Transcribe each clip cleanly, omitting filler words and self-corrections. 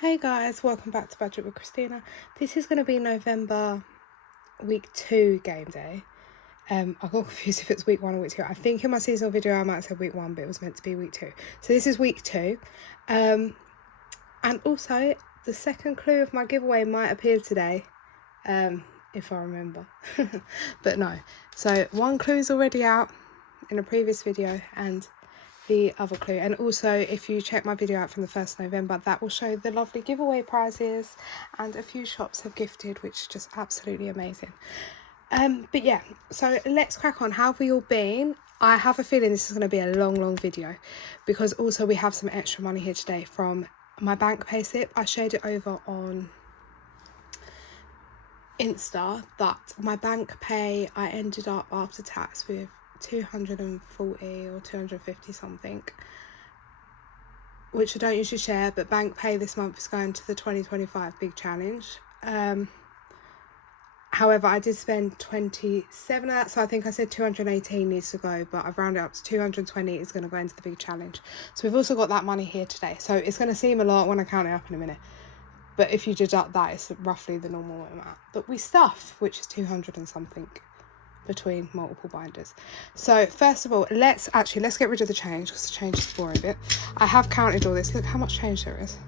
Hey guys, welcome back to Budget with Christina. This is going to be November week 2 game day. I got confused if it's week 1 or week 2. I think in my seasonal video I might have said week 1, but it was meant to be week 2. So this is week 2. And also the second clue of my giveaway might appear today, if I remember. But no. So one clue is already out in a previous video, and the other clue, and also if you check my video out from the 1st November, that will show the lovely giveaway prizes, and a few shops have gifted, which is just absolutely amazing. But yeah, so let's crack on. How have we all been? I have a feeling this is going to be a long video, because also we have some extra money here today from my bank pay slip. I shared it over on Insta that my bank pay, I ended up after tax with 240 or 250 something, which I don't usually share, but bank pay this month is going to the 2025 big challenge. However, I did spend 27 of that, so I think I said 218 needs to go, but I've rounded up to 220 is going to go into the big challenge. So we've also got that money here today, so it's going to seem a lot when I count it up in a minute, but if you deduct that, it's roughly the normal amount that we stuff, which is 200 and something between multiple binders. So first of all, let's get rid of the change, because the change is boring bit. I have counted all this. Look how much change there is.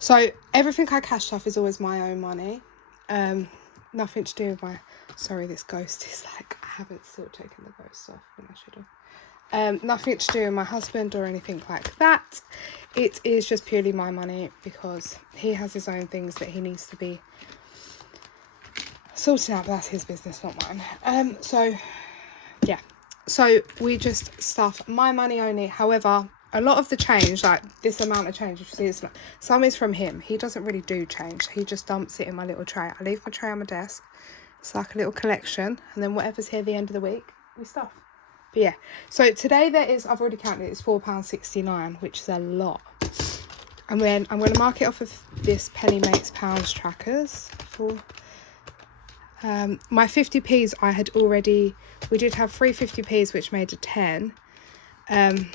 So everything I cashed off is always my own money. Nothing to do with my, sorry, this ghost is like, I haven't still taken the ghost off when I should have. Nothing to do with my husband or anything like that. It is just purely my money, because he has his own things that he needs to be sorting out, but that's his business, not mine. So yeah, so we just stuff my money only. However, a lot of the change, like this amount of change, if you see, some is from him. He doesn't really do change, he just dumps it in my little tray. I leave my tray on my desk, it's like a little collection, and then whatever's here at the end of the week, we stuff. But yeah, so today there is, I've already counted it, it's £4.69, which is a lot. And then I'm going to mark it off of this Penny Makes Pounds trackers for my 50p's. I had already, we did have 3 50p's which made a 10, and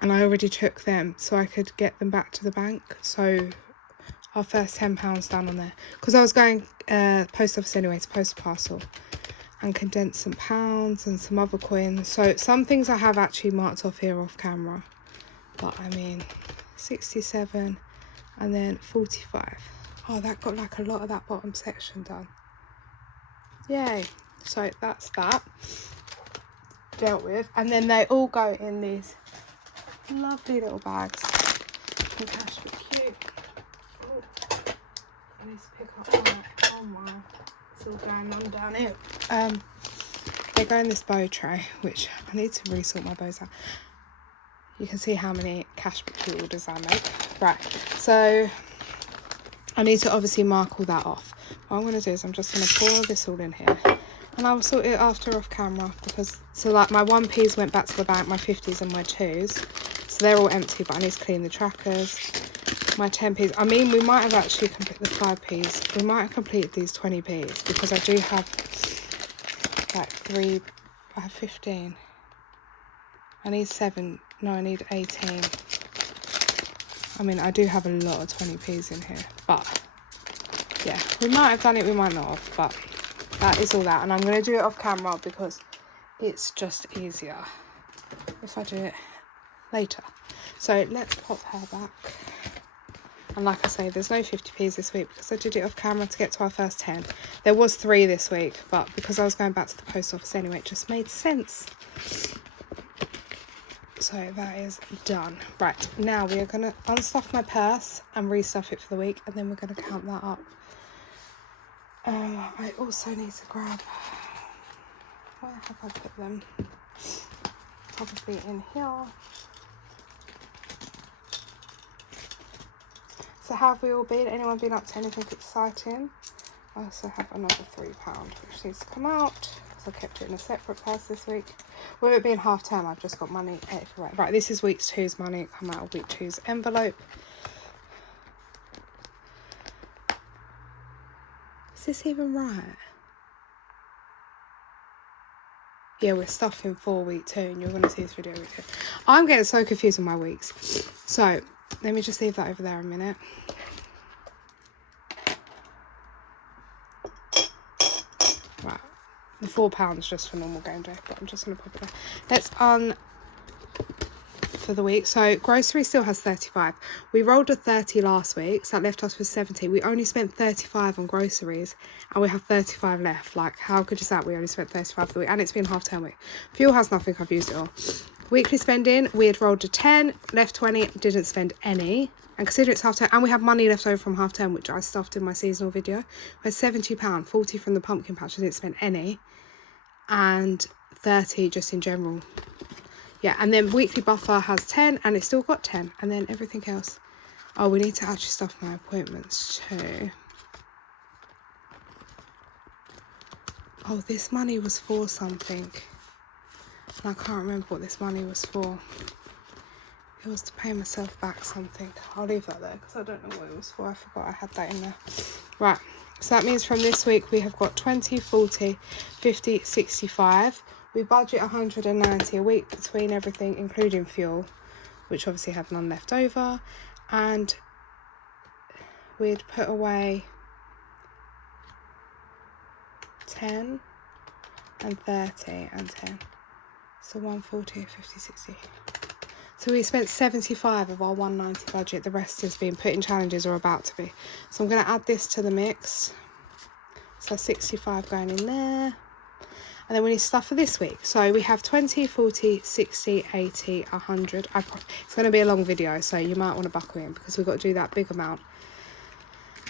I already took them so I could get them back to the bank. So our first £10 done on there, because I was going post office anyway to post a parcel and condense some pounds and some other coins. So some things I have actually marked off here off camera, but I mean 67 and then 45. Oh, that got like a lot of that bottom section done. Yay. So that's that dealt with, and then they all go in these lovely little bags. The cash be cute. Oh, I need to pick up that. Oh my, it's all going on down here. They go in this bow tray, which I need to resort my bows out. You can see how many cash orders I make. Right, so I need to obviously mark all that off. What I'm going to do is I'm just going to pour this all in here, and I'll sort it after off camera, because, so like my 1p's went back to the bank, my 50s and my 2s, so they're all empty, but I need to clean the trackers. My 10p's, I mean, we might have actually completed the 5p's, we might have completed these 20p's, because I do have like 3, I have 15, I need 7, no, I need 18. I mean, I do have a lot of 20p's in here, but yeah, we might have done it, we might not have, but that is all that. And I'm going to do it off camera because it's just easier if I do it later. So let's pop her back. And like I say, there's no 50p's this week because I did it off camera to get to our first 10. There was 3 this week, but because I was going back to the post office anyway, it just made sense. So that is done. Right, now we are going to unstuff my purse and restuff it for the week, and then we're going to count that up. I also need to grab, where have I put them? Probably in here. So how have we all been? Anyone been up to anything exciting? I also have another £3 which needs to come out, because I kept it in a separate purse this week. With it being half term, I've just got money everywhere. Right, this is week 2's money. It come out of week 2's envelope. Is this even right? Yeah, we're stuffing for week 2, and you're going to see this video week 2. I'm getting so confused with my weeks. So let me just leave that over there a minute. Right, the £4 just for normal game day, but I'm just going to pop it there. Let's for the week. So grocery still has 35. We rolled a 30 last week, so that left us with 70. We only spent 35 on groceries and we have 35 left. Like, how good is that? We only spent 35 for the week and it's been half term week. Fuel has nothing, I've used it all. Weekly spending, we had rolled a 10, left 20, didn't spend any. And consider it's half term, and we have money left over from half term, which I stuffed in my seasonal video. We had £70, 40 from the pumpkin patch, I didn't spend any, and 30 just in general. Yeah, and then weekly buffer has 10, and it's still got 10, and then everything else. Oh, we need to actually stuff my appointments too. Oh, this money was for something. And I can't remember what this money was for. It was to pay myself back something. I'll leave that there because I don't know what it was for. I forgot I had that in there. Right, so that means from this week we have got 20, 40, 50, 65. We budget 190 a week between everything, including fuel, which obviously had none left over. And we'd put away 10 and 30 and 10. So 140, 50, 60. So we spent 75 of our 190 budget. The rest has been put in challenges or about to be. So I'm going to add this to the mix. So 65 going in there. And then we need stuff for this week. So we have 20, 40, 60, 80, 100. It's going to be a long video, so you might want to buckle in because we've got to do that big amount.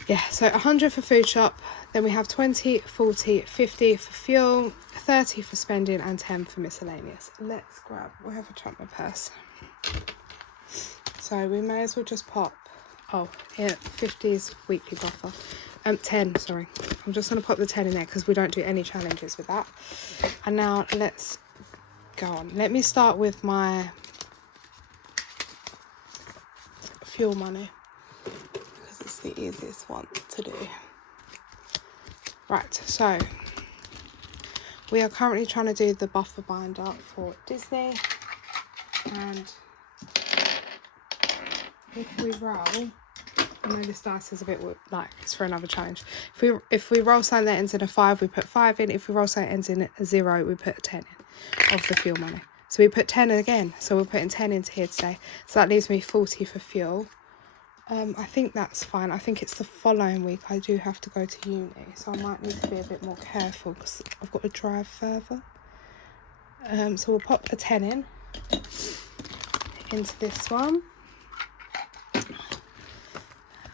Yeah, so 100 for food shop. Then we have 20, 40, 50 for fuel, 30 for spending, and 10 for miscellaneous. Let's grab, we'll have a check my purse. So we may as well just pop, 50's weekly buffer. 10, sorry. I'm just going to pop the 10 in there because we don't do any challenges with that. And now let's go on. Let me start with my fuel money because it's the easiest one to do. Right, so we are currently trying to do the buffer binder for Disney, and if we roll, I know this dice is a bit like it's for another challenge. If we roll something that ends in a 5, we put 5 in. If we roll something that ends in a 0, we put a 10 in of the fuel money. So we put 10 again. So we're putting 10 into here today. So that leaves me 40 for fuel. I think that's fine. I think it's the following week I do have to go to uni, so I might need to be a bit more careful because I've got to drive further. So we'll pop a 10 into this one.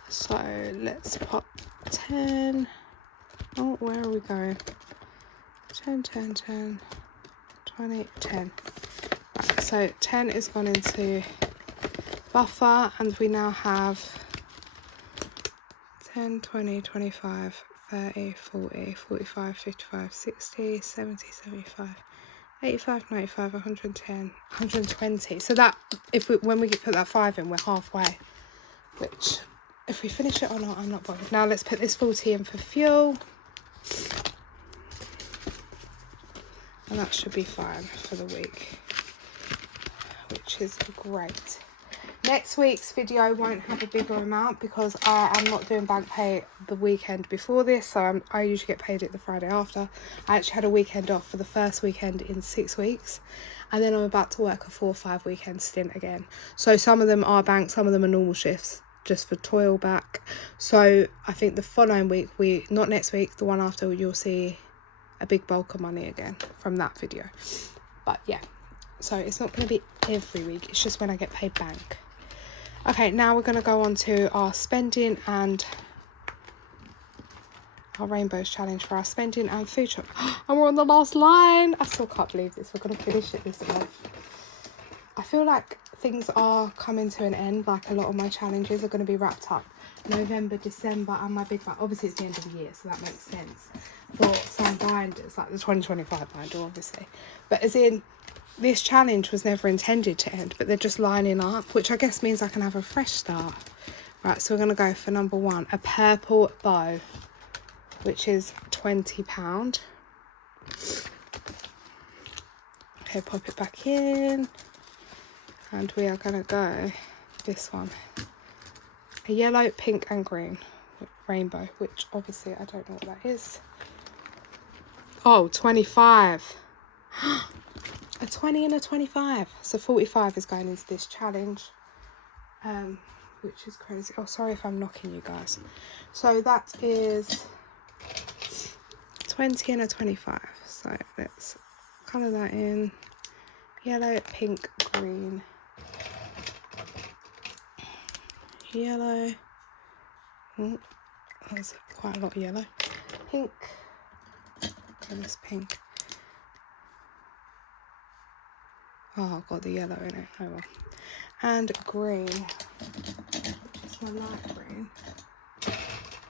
So let's pop 10. Oh, where are we going? 10, 10, 10, 20, 10. Right, so 10 is gone into buffer, and we now have 10, 20, 25, 30, 40, 45, 55, 60, 70, 75, 85, 95, 110, 120. So that, when we put that 5 in, we're halfway, which, if we finish it or not, I'm not bothered. Now let's put this 40 in for fuel. And that should be fine for the week, which is great. Next week's video won't have a bigger amount because I'm not doing bank pay the weekend before this, so I usually get paid it the Friday after. I actually had a weekend off for the first weekend in 6 weeks, and then I'm about to work a 4 or 5 weekend stint again. So some of them are bank, some of them are normal shifts, just for toil back. So I think the following week, not next week, the one after, you'll see a big bulk of money again from that video. But yeah, so it's not going to be every week, it's just when I get paid bank. Okay, now we're going to go on to our spending and our Rainbows challenge for our spending and food shop. And we're on the last line. I still can't believe this. We're going to finish it this month. I feel like things are coming to an end. Like a lot of my challenges are going to be wrapped up November, December, and my big binder. Obviously, it's the end of the year, so that makes sense for some binders, like the 2025 binder, obviously. But as in, this challenge was never intended to end, but they're just lining up, which I guess means I can have a fresh start. Right, so we're going to go for number 1, a purple bow, which is £20. Okay, pop it back in, and we are going to go this one. A yellow, pink and green rainbow, which obviously I don't know what that is. Oh, 25. A 20 and a 25. So 45 is going into this challenge. Which is crazy. Oh, sorry if I'm knocking you guys. So that is 20 and a 25. So let's colour that in. Yellow, pink, green. Yellow. Oh, that's quite a lot of yellow. Pink. And this pink. Oh, I've got the yellow in it. Oh well. And green, which is my light green. Oh,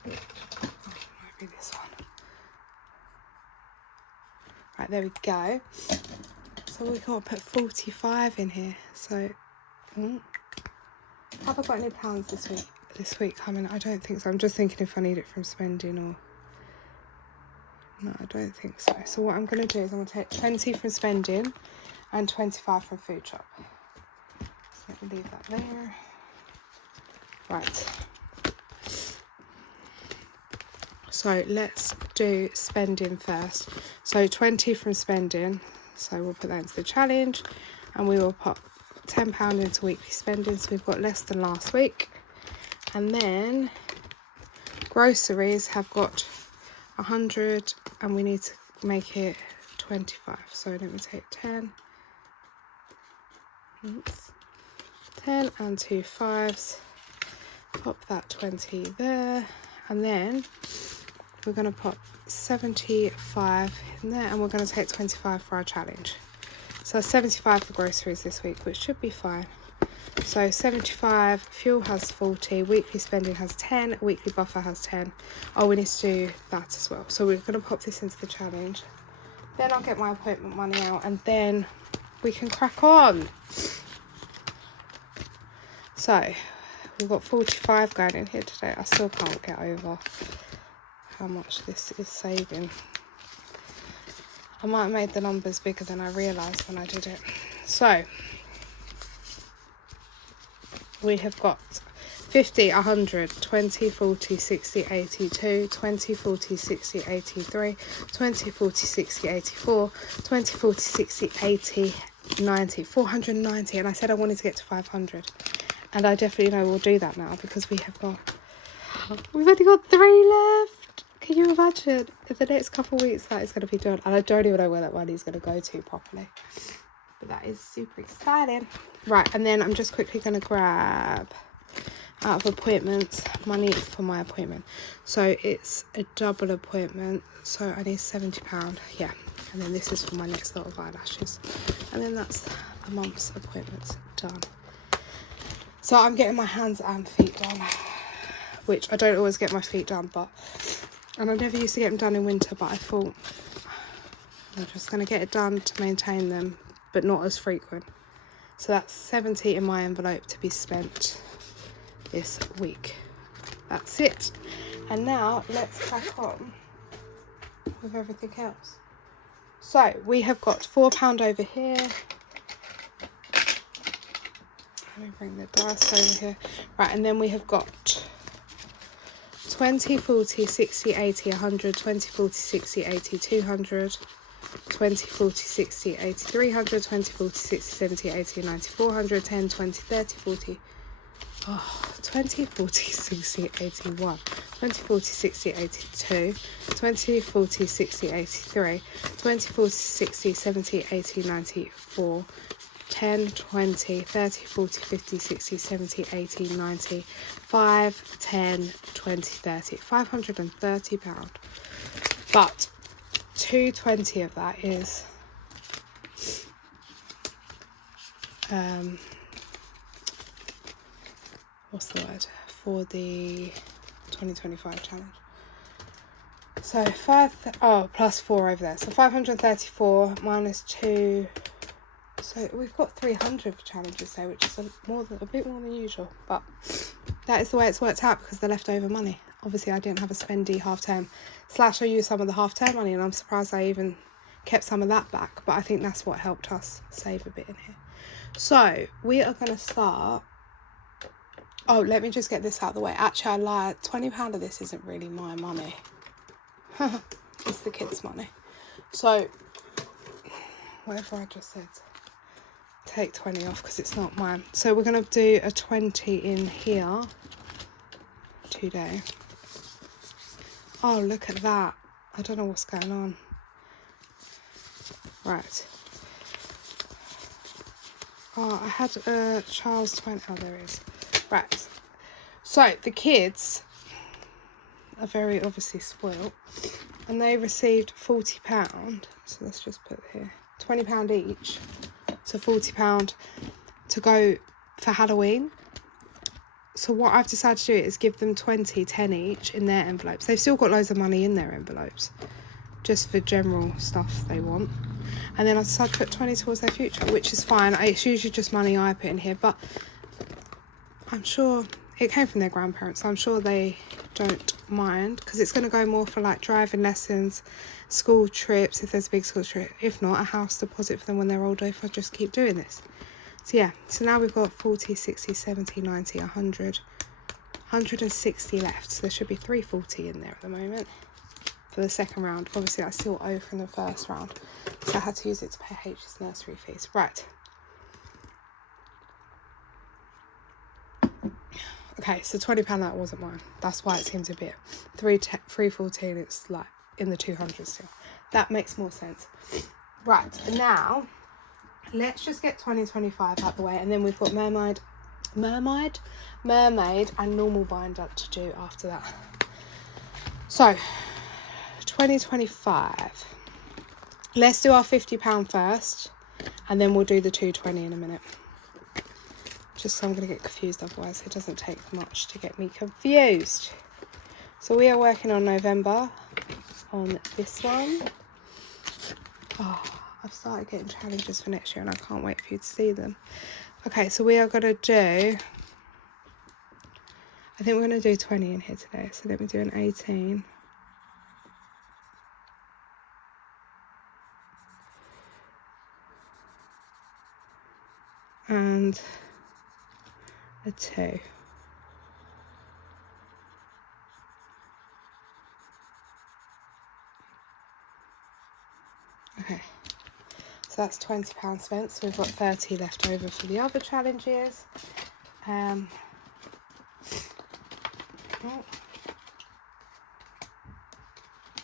might be this one. Right, there we go. So we've got to put 45 in here. So, have I got any pounds this week coming? I don't think so. I'm just thinking if I need it from spending or... No, I don't think so. So what I'm going to do is I'm going to take 20 from spending and 25 from food shop. So let me leave that there. Right. So let's do spending first. So 20 from spending. So we'll put that into the challenge and we will put £10 into weekly spending. So we've got less than last week. And then groceries have got 100 and we need to make it 25. So let me take 10. Oops. 10 and 2 5s. Pop that 20 there. And then we're going to put 75 in there and we're going to take 25 for our challenge. So 75 for groceries this week, which should be fine. So 75, fuel has 40, weekly spending has 10, weekly buffer has 10. Oh, we need to do that as well. So we're going to pop this into the challenge. Then I'll get my appointment money out and then we can crack on. So we've got 45 going in here today. I still can't get over how much this is saving. I might have made the numbers bigger than I realised when I did it. So we have got 50, 100, 20, 40, 60, 82, 20, 40, 60, 83, 20, 40, 60, 84, 20, 40, 60, 80, 90, 490. And I said I wanted to get to 500. And I definitely know we'll do that now because we've only got 3 left. Can you imagine? In the next couple of weeks that is going to be done. And I don't even know where that money is going to go to properly. But that is super exciting. Right, and then I'm just quickly going to grab out of appointments money for my appointment. So it's a double appointment. So I need £70. Yeah. And then this is for my next lot of eyelashes. And then that's the month's appointments done. So I'm getting my hands and feet done, which I don't always get my feet done, and I never used to get them done in winter, but I thought I'm just going to get it done to maintain them, but not as frequent. So that's 70 in my envelope to be spent this week. That's it. And now let's crack on with everything else. So we have got £4 over here. Let me bring the dice over here. Right, and then we have got 20, 40, 60, 80, 100, 20, 40, 60, 80, 200, 20, 40, 60, 80, 300, 20, 40, 60, 70, 80, 90, 400, 10, 20, 30, 40, 20, 40, 60, 81, 20, 40, 60, 82, 20, 40, 60, 83, 20, 40, 60, 70, 80, 94, 10, 20, 30, 40, 50, 60, 70, 80, 90, 5, 10, 20, 30, £530. But 220 of that is what's the word for the 2025 challenge. So plus 4 over there. So 534 minus 2. So we've got 300 challenges there, which is a bit more than usual. But that is the way it's worked out because the leftover money. Obviously, I didn't have a spendy half term. / I used some of the half term money, and I'm surprised I even kept some of that back. But I think that's what helped us save a bit in here. So we are going to start Oh, let me just get this out of the way. Actually, I lied. £20 of this isn't really my money. It's the kids' money. So, whatever I just said, take 20 off because it's not mine. So we're going to do a 20 in here today. Oh, look at that. I don't know what's going on. Right. Oh, I had a Charles 20. Oh, there it is. Right. So the kids are very obviously spoiled, and they received £40. So let's just put here £20 each. So £40 to go for Halloween. So what I've decided to do is give them 20, 10 each in their envelopes. They've still got loads of money in their envelopes, just for general stuff they want. And then I decided to put 20 towards their future, which is fine. It's usually just money I put in here, but I'm sure it came from their grandparents, so I'm sure they don't mind, because it's going to go more for like driving lessons, school trips, if there's a big school trip. If not, a house deposit for them when they're older, if I just keep doing this. So yeah, so now we've got 40, 60, 70, 90, 100, 160 left. So there should be 340 in there at the moment for the second round. Obviously I still owe from the first round, so I had to use it to pay H's nursery fees. Right. Okay, so £20, that wasn't mine. That's why it seems a bit 314. It's like in the 200s still. That makes more sense. Right, and now let's just get 2025 out the way, and then we've got mermaid, and normal binder to do after that. So 2025. Let's do our £50 first, and then we'll do the 220 in a minute. Just so I'm going to get confused, otherwise it doesn't take much to get me confused. So we are working on November on this one. Oh, I've started getting challenges for next year and I can't wait for you to see them. Okay, so we are going to do, I think we're going to do 20 in here today. So let me do an 18. And a 2. Okay, so that's £20 spent. So we've got 30 left over for the other challenges.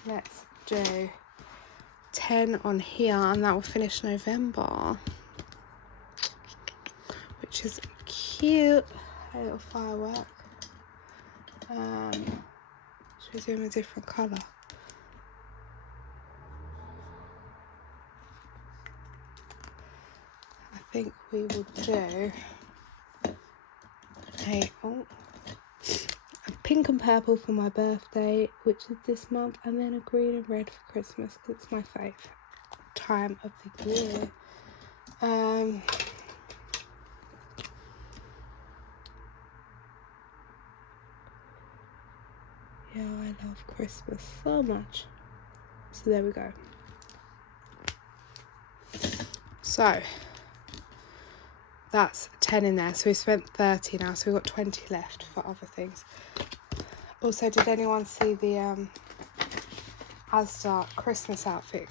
Let's do 10 on here, and that will finish November, which is cute. A little firework. Should we do them a different colour? I think we will do a pink and purple for my birthday, which is this month, and then a green and red for Christmas, because it's my favourite time of the year. Yeah, I love Christmas so much. So there we go. So that's 10 in there. So we spent 30 now. So we've got 20 left for other things. Also, did anyone see the Asda Christmas advert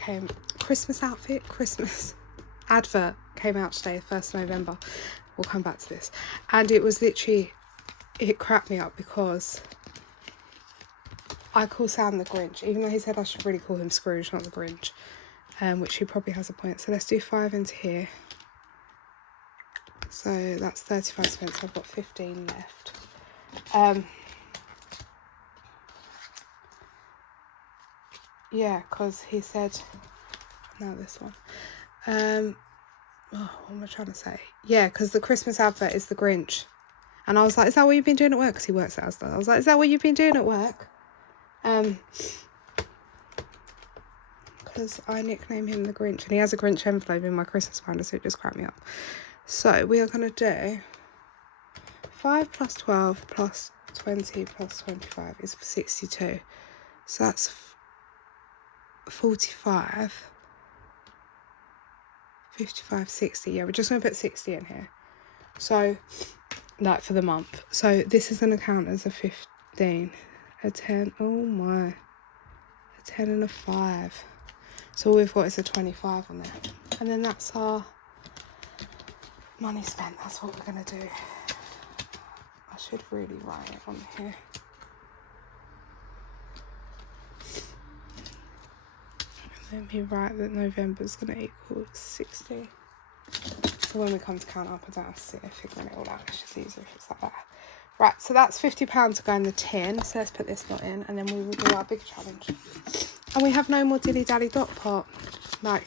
came out today, 1st November. We'll come back to this. And it was literally, it cracked me up because I call Sam the Grinch, even though he said I should really call him Scrooge, not the Grinch, which he probably has a point. So let's do 5 into here. So that's 35 cents. So I've got 15 left. Yeah, because he said, now this one. What am I trying to say? Yeah, because the Christmas advert is the Grinch. And I was like, is that what you've been doing at work? Because he works at Asda. I was like, is that what you've been doing at work? Because I nickname him the Grinch, and he has a Grinch envelope in my Christmas binder, so it just cracked me up. So we are going to do 5 plus 12 plus 20 plus 25 is 62. So that's 45, 55, 60. Yeah, we're just going to put 60 in here. So like for the month. So this is going to count as a 15, a 10, oh my, a 10 and a 5. So all we've got is a 25 on there. And then that's our money spent. That's what we're going to do. I should really write it on here. Let me write that November's going to equal 60. So when we come to count up, I don't have to sit there figuring it all out. It's just easier if it's like that. Right, so that's £50 to go in the tin. So let's put this lot in, and then we will do our big challenge. And we have no more Dilly Dally Dot Pot, like,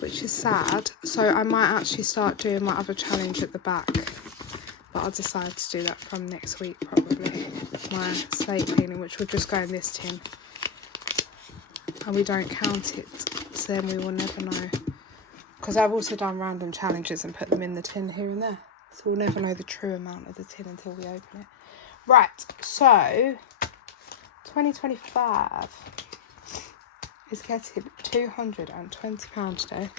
which is sad. So I might actually start doing my other challenge at the back, but I'll decide to do that from next week probably. My slate cleaning, which will just go in this tin. And we don't count it, so then we will never know. Because I've also done random challenges and put them in the tin here and there. So we'll never know the true amount of the tin until we open it. Right, so 2025 is getting £220 today.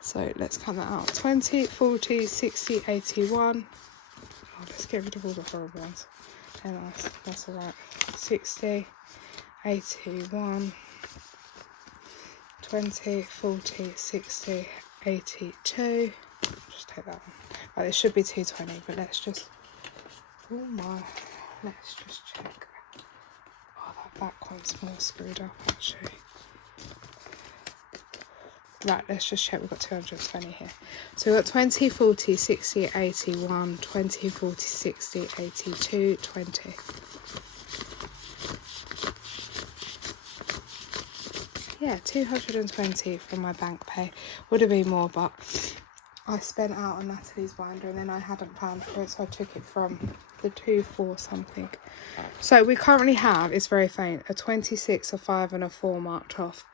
So let's count that out. 20, 40, 60, 81. Oh, let's get rid of all the horrible ones. Okay, nice. That's alright. 60, 81, 20, 40, 60, 82. Just take that one. Right, this should be 220, but let's just, oh my, let's just check. Oh, that back one's more screwed up actually. Right, let's just check. We've got 220 here. So we've got 20, 40, 60, 81, 20, 40, 60, 82, 20. Yeah, 220 from my bank pay. Would have been more, but I spent out on Natalie's binder and then I hadn't planned for it, so I took it from the 2-4 something. So we currently have, it's very faint, a 26, a 5 and a 4 marked off.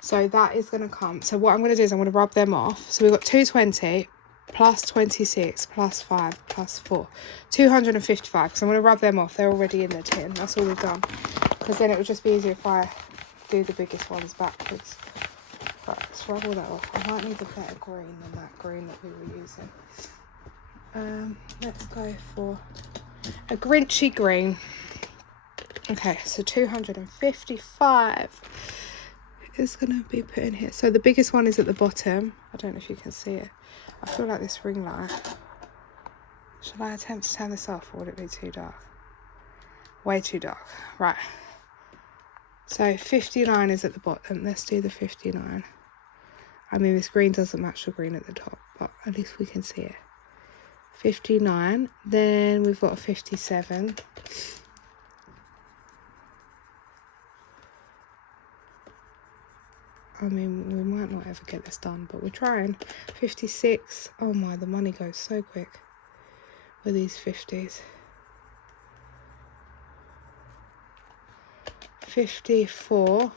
So that is going to come. So what I'm going to do is I'm going to rub them off. So we've got 220 plus 26 plus 5 plus 4. 255, because I'm going to rub them off. They're already in the tin. That's all we've done. Because then it would just be easier if I do the biggest ones backwards. Right, let's rub all that off. I might need a better green than that green that we were using. Let's go for a Grinchy green. Okay, so 255 is going to be put in here. So the biggest one is at the bottom. I don't know if you can see it. I feel like this ring light. Should I attempt to turn this off, or would it be too dark? Way too dark. Right. So 59 is at the bottom. Let's do the 59. I mean, this green doesn't match the green at the top, but at least we can see it. 59. Then we've got a 57. I mean, we might not ever get this done, but we're trying. 56. Oh my, the money goes so quick with these 50s. 54.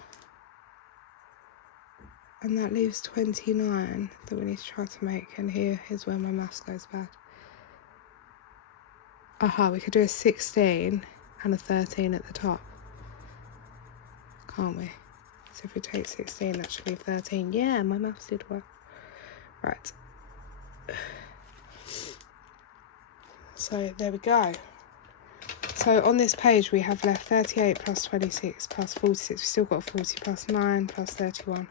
And that leaves 29 that we need to try to make. And here's where my maths goes bad. Aha, we could do a 16 and a 13 at the top. Can't we? So if we take 16, that should leave 13. Yeah, my maths did work. Right. So there we go. So on this page we have left 38 plus 26 plus 46. We've still got 40 plus 9 plus 31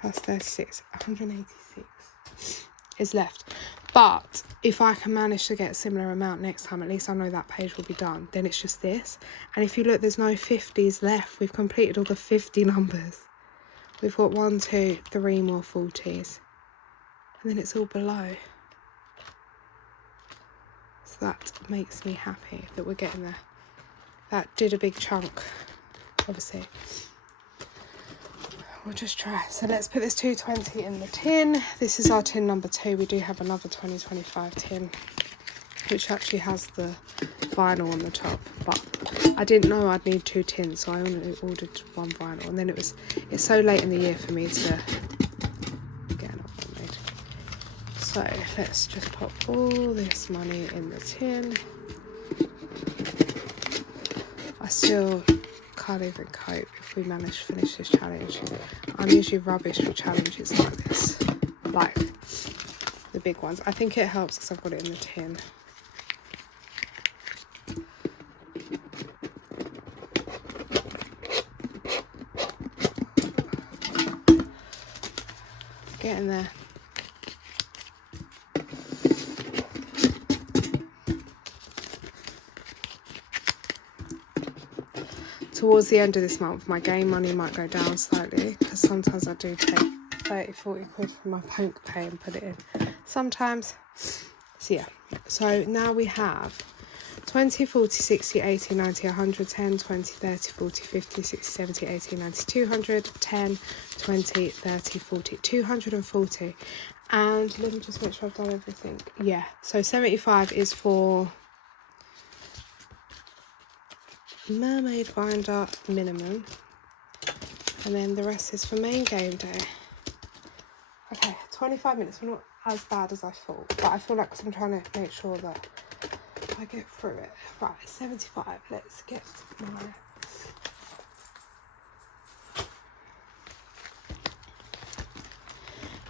plus 36. 186 is left. But if I can manage to get a similar amount next time, at least I know that page will be done. Then it's just this. And if you look, there's no 50s left. We've completed all the 50 numbers. We've got 1, 2, 3 more 40s. And then it's all below. So that makes me happy that we're getting there. That did a big chunk, obviously. We'll just try. So let's put this 220 in the tin. This is our tin number 2. We do have another 2025 tin, which actually has the vinyl on the top. But I didn't know I'd need 2 tins, so I only ordered 1 vinyl. And then it's so late in the year for me to get another one made. So let's just pop all this money in the tin. I still can't even cope if we manage to finish this challenge. I'm usually rubbish with challenges like this, like the big ones. I think it helps because I've got it in the tin. getting there. Towards the end of this month, my game money might go down slightly, because sometimes I do take 30-40 quid from my Ponk Pay and put it in sometimes. So yeah, so now we have 20, 40, 60, 80, 90, 100, 10, 20, 30, 40, 50, 60, 70, 80, 90, 200, 10, 20, 30, 40, 240. And let me just make sure I've done everything. Yeah, so 75 is for Mermaid Binder minimum, and then the rest is for main game day. Okay, 25 minutes, we're not as bad as I thought, but I feel like I'm trying to make sure that I get through it. Right, 75, let's get my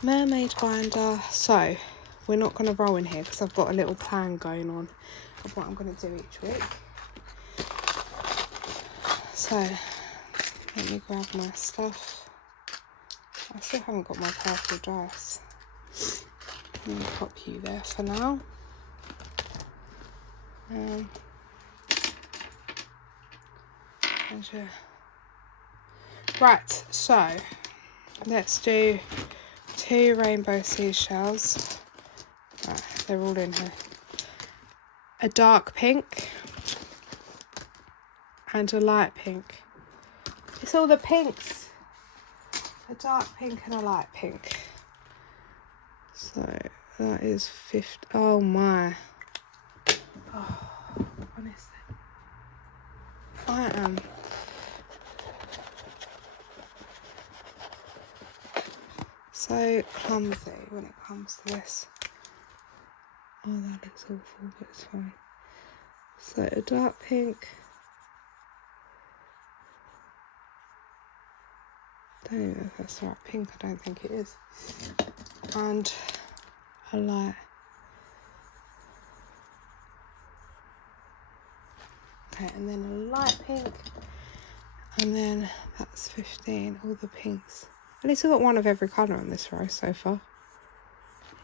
Mermaid Binder. So we're not going to roll in here because I've got a little plan going on of what I'm going to do each week. So let me grab my stuff. I still haven't got my purple dice. I'm going to pop you there for now. Right, so let's do 2 rainbow seashells. Right, they're all in here. A dark pink and a light pink. It's all the pinks. A dark pink and a light pink. So that is 50. Oh my. Oh, honestly. I am so clumsy when it comes to this. Oh, that looks awful, but it's fine. So a dark pink. I don't even know if that's the right pink. I don't think it is. And a light. Okay, and then a light pink. And then that's 15. All the pinks. At least we've got one of every colour on this row so far.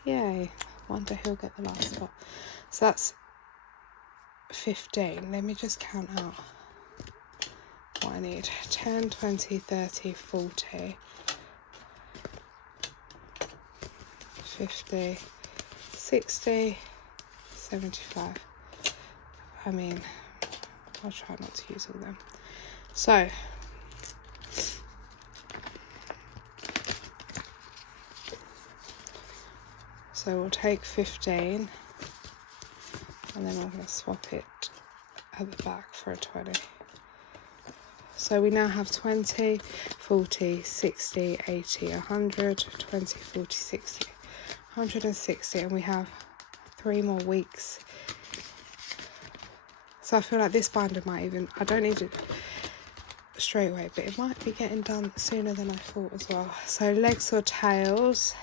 Yay. Wonder who'll get the last spot. So that's 15. Let me just count out what I need. 10, 20, 30, 40, 50, 60, 75. I mean, I'll try not to use all them. So we'll take 15 and then I'm going to swap it at the back for a 20. So we now have 20, 40, 60, 80, 100, 20, 40, 60, 160, and we have 3 more weeks. So I feel like this binder might even, I don't need it straight away, but it might be getting done sooner than I thought as well. So legs or tails,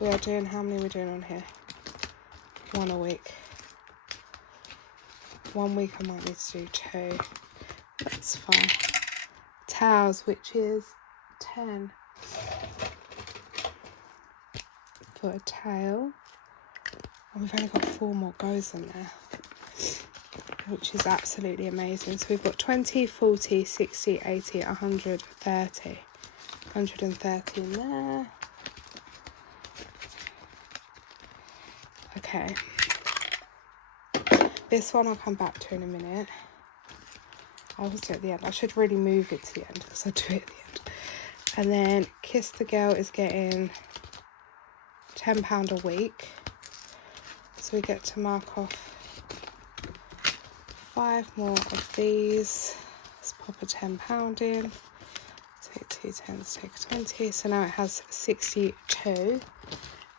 we are doing, how many are we doing on here? 1 a week. 1 week I might need to do 2. That's fine. Tails, which is 10 for a tail. And we've only got 4 more goes in there, which is absolutely amazing. So we've got 20, 40, 60, 80, 100, 30. 130 in there. Okay. This one I'll come back to in a minute. I'll just do it at the end. I should really move it to the end because I do it at the end. And then Kiss the Girl is getting £10 a week. So we get to mark off 5 more of these. Let's pop a £10 in. Take 2 10s, take a 20. So now it has 62.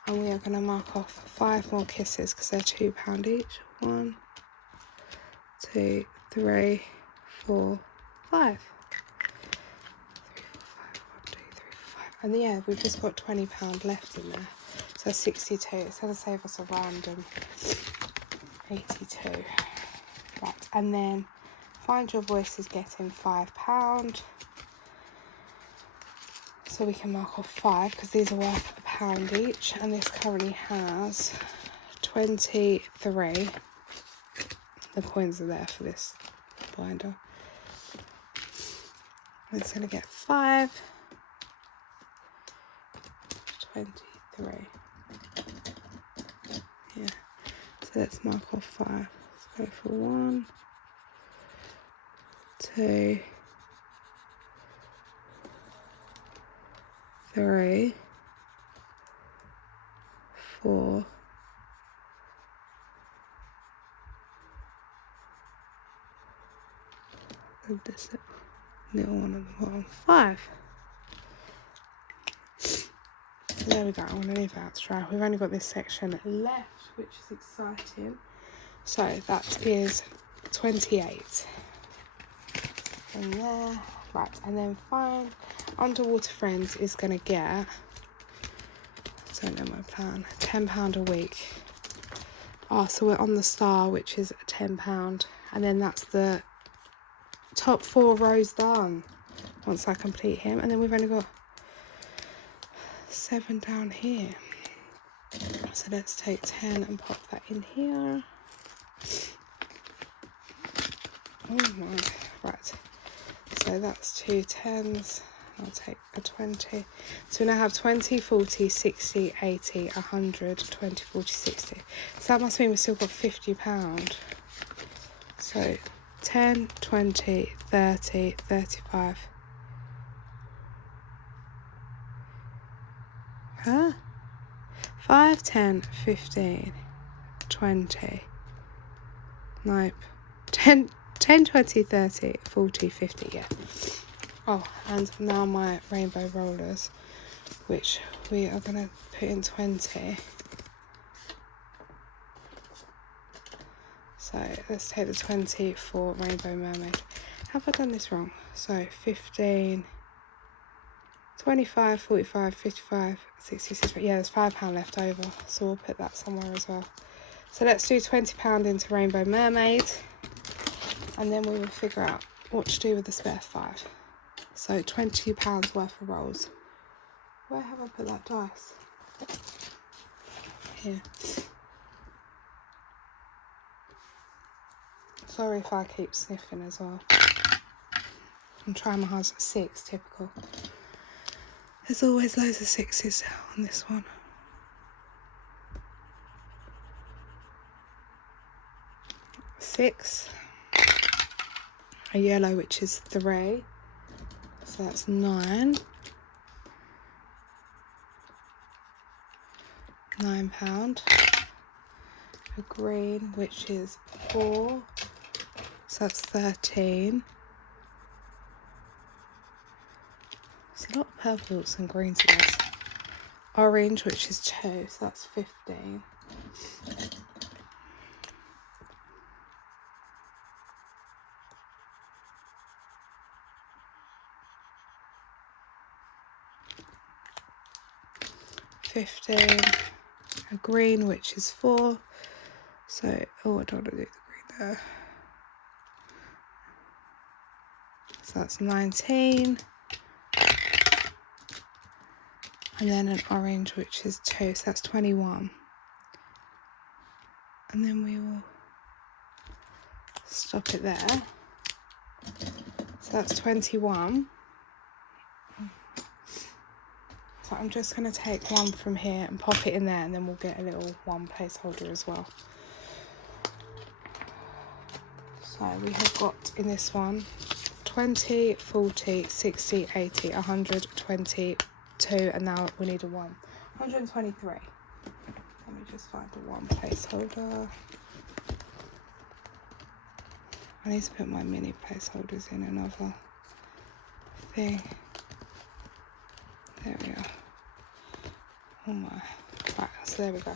And we are going to mark off 5 more kisses because they're £2 each. 1, 2, 3, 4, 5. 3, 4, 5. 1, 2, 3, 4, 5. And yeah, we've just got £20 left in there. So 62. It's going to save us a random 82. Right, and then Find Your Voice is getting £5. So we can mark off 5 because these are worth £1 each, and this currently has 23. The coins are there for this binder. It's going to get 5, 23. Yeah, so let's mark off 5. Let's go for 1, 2, 3, 4, 5. This little one at the bottom. 5. So there we go. I'm going to leave that to dry. We've only got this section left, which is exciting. So that is 28. And there. Right, and then find Underwater Friends is going to get, I don't know my plan, £10 a week. Oh, so we're on the star, which is £10. And then that's the top 4 rows done once I complete him. And then we've only got 7 down here. So let's take 10 and pop that in here. Oh my, right. So that's 2 10s. I'll take a 20. So we now have 20, 40, 60, 80, 100, 20, 40, 60. So that must mean we've still got £50. So 10, 20, 30, 35. Huh? 5, 10, 15, 20. Nope. 10, 20, 30, 40, 50, yeah. Oh, and now my rainbow rollers, which we are going to put in 20. So let's take the 20 for Rainbow Mermaid. Have I done this wrong? So 15, 25, 45, 55, 60, 65. Yeah, there's £5 left over, so we'll put that somewhere as well. So let's do £20 into Rainbow Mermaid, and then we will figure out what to do with the spare 5. So £22 worth of rolls. Where have I put that dice? Here. Sorry if I keep sniffing as well. I'm trying my hardest. 6, typical. There's always loads of 6s on this one. Six. A yellow, which is 3. So that's 9. £9. A green, which is 4. So that's 13. There's a lot of purples and greens in this. Orange, which is 2, so that's 15. A green, which is 4. So, oh, I don't want to do the green there. So that's 19. And then an orange, which is 2, so that's 21. And then we will stop it there. So that's 21. So I'm just going to take one from here and pop it in there, and then we'll get a little one placeholder as well. So we have got in this one 20, 40, 60, 80, 100, 22, and now we need a 1. 123. Let me just find the one placeholder. I need to put my mini placeholders in another thing. There we are. Oh my. Right, so there we go.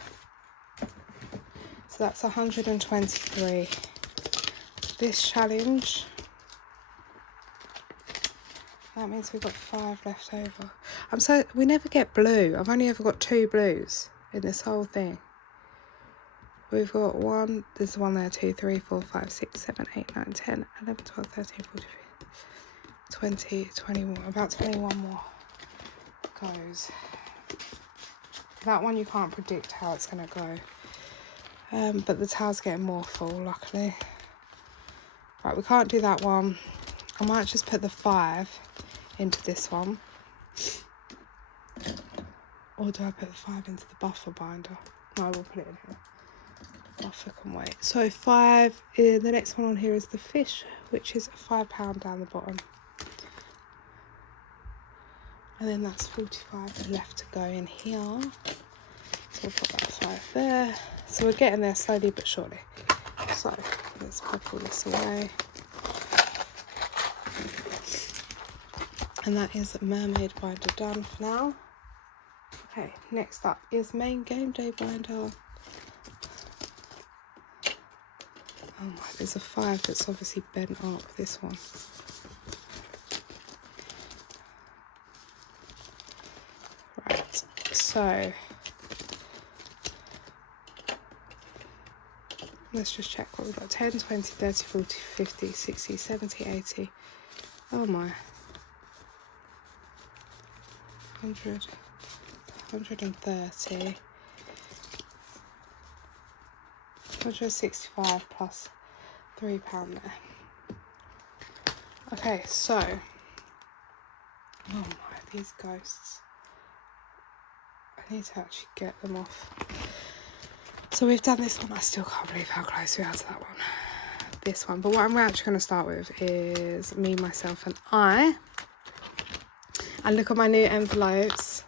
So that's 123. This challenge, that means we've got 5 left over. We never get blue. I've only ever got 2 blues in this whole thing. We've got 1, there's 1 there, 2, 3, 4, 5, 6, 7, 8, 9, 10, 11, 12, 13, 14, 15, 20, 21, about 21 more goes. That one you can't predict how it's going to go. But the towel's getting more full, luckily. Right, we can't do that one. I might just put the 5 into this one. Or do I put the 5 into the buffer binder? No, we'll put it in here. Buffer can wait. So 5, the next one on here is the fish, which is £5 down the bottom. And then that's 45 left to go in here. So we'll put that 5 there. So we're getting there slowly but surely. So let's pop all this away. And that is mermaid binder done for now. Okay, next up is main game day binder. Oh my, there's a 5 that's obviously bent up, this one. Right, so let's just check what we've got. 10, 20, 30, 40, 50, 60, 70, 80. Oh my. 100, 130. 165 plus £3 there. Okay, so oh my, these ghosts. I need to actually get them off. So we've done this one. I still can't believe how close we are to that one. This one. But what I'm actually going to start with is me, myself and I. And look at my new envelopes.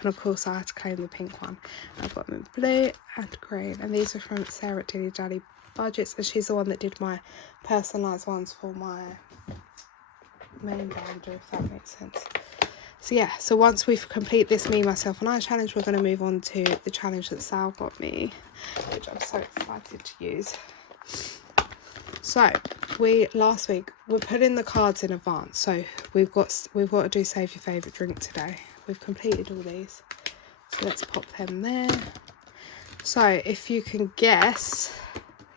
And of course I had to claim the pink one. I've got them in blue and green. And these are from Sarah at Dilly Dally Budgets. And she's the one that did my personalised ones for my main binder, if that makes sense. So yeah, so once we've completed this me, myself and I challenge, we're going to move on to the challenge that Sal got me, which I'm so excited to use. So last week we put in the cards in advance, so we've got to do save your favourite drink today. We've completed all these, so let's pop them there. So if you can guess,